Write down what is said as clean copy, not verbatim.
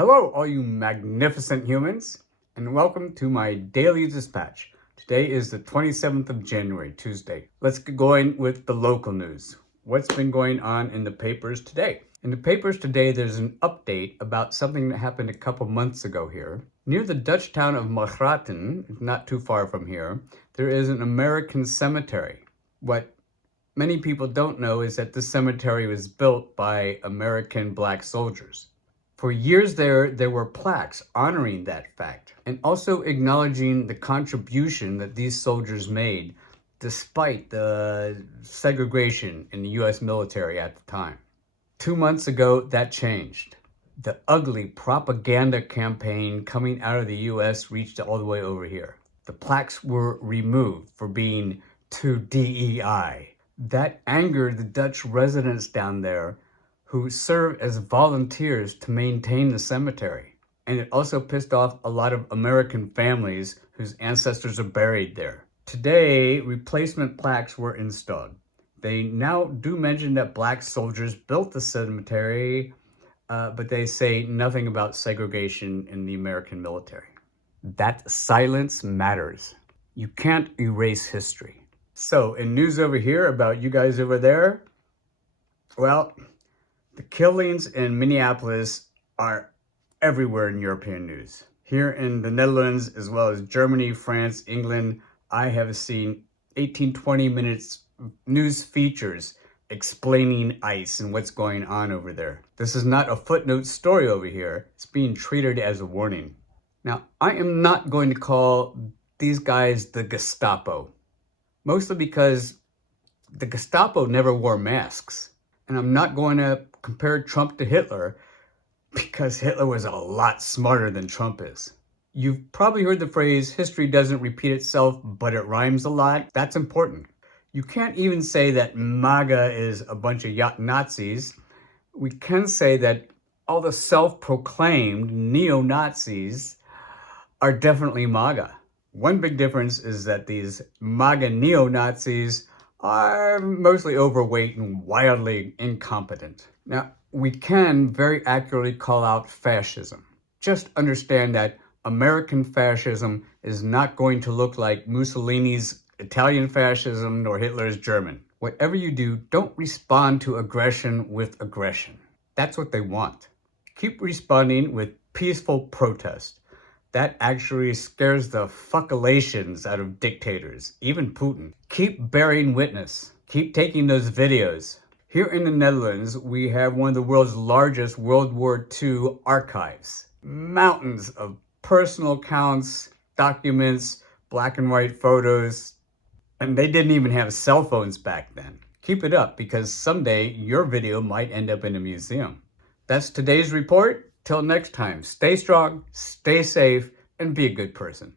Hello, all you magnificent humans, and welcome to my daily dispatch. Today is the 27th of January, Tuesday. Let's get going with the local news. What's been going on in the papers today? In the papers today, there's an update about something that happened a couple months ago here. Near the Dutch town of Magraten, not too far from here, there is an American cemetery. What many people don't know is that this cemetery was built by American black soldiers. For years there were plaques honoring that fact and also acknowledging the contribution that these soldiers made despite the segregation in the US military at the time. 2 months ago, that changed. The ugly propaganda campaign coming out of the US reached all the way over here. The plaques were removed for being too DEI. That angered the Dutch residents down there who serve as volunteers to maintain the cemetery. And it also pissed off a lot of American families whose ancestors are buried there. Today, replacement plaques were installed. They now do mention that black soldiers built the cemetery, but they say nothing about segregation in the American military. That silence matters. You can't erase history. So, in news over here about you guys over there, well, the killings in Minneapolis are everywhere in European news. Here in the Netherlands, as well as Germany, France, England, I have seen 18-20 minutes news features explaining ICE and what's going on over there. This is not a footnote story over here. It's being treated as a warning. Now, I am not going to call these guys the Gestapo, mostly because the Gestapo never wore masks. And I'm not going to compare Trump to Hitler because Hitler was a lot smarter than Trump is. You've probably heard the phrase, history doesn't repeat itself, but it rhymes a lot. That's important. You can't even say that MAGA is a bunch of Nazis. We can say that all the self-proclaimed neo-Nazis are definitely MAGA. One big difference is that these MAGA neo-Nazis are mostly overweight and wildly incompetent. Now, we can very accurately call out fascism. Just understand that American fascism is not going to look like Mussolini's Italian fascism nor Hitler's German. Whatever you do, don't respond to aggression with aggression. That's what they want. Keep responding with peaceful protest. That actually scares the fuckalations out of dictators, even Putin. Keep bearing witness. Keep taking those videos. Here in the Netherlands, we have one of the world's largest World War II archives. Mountains of personal accounts, documents, black and white photos, and they didn't even have cell phones back then. Keep it up because someday your video might end up in a museum. That's today's report. Till next time, stay strong, stay safe, and be a good person.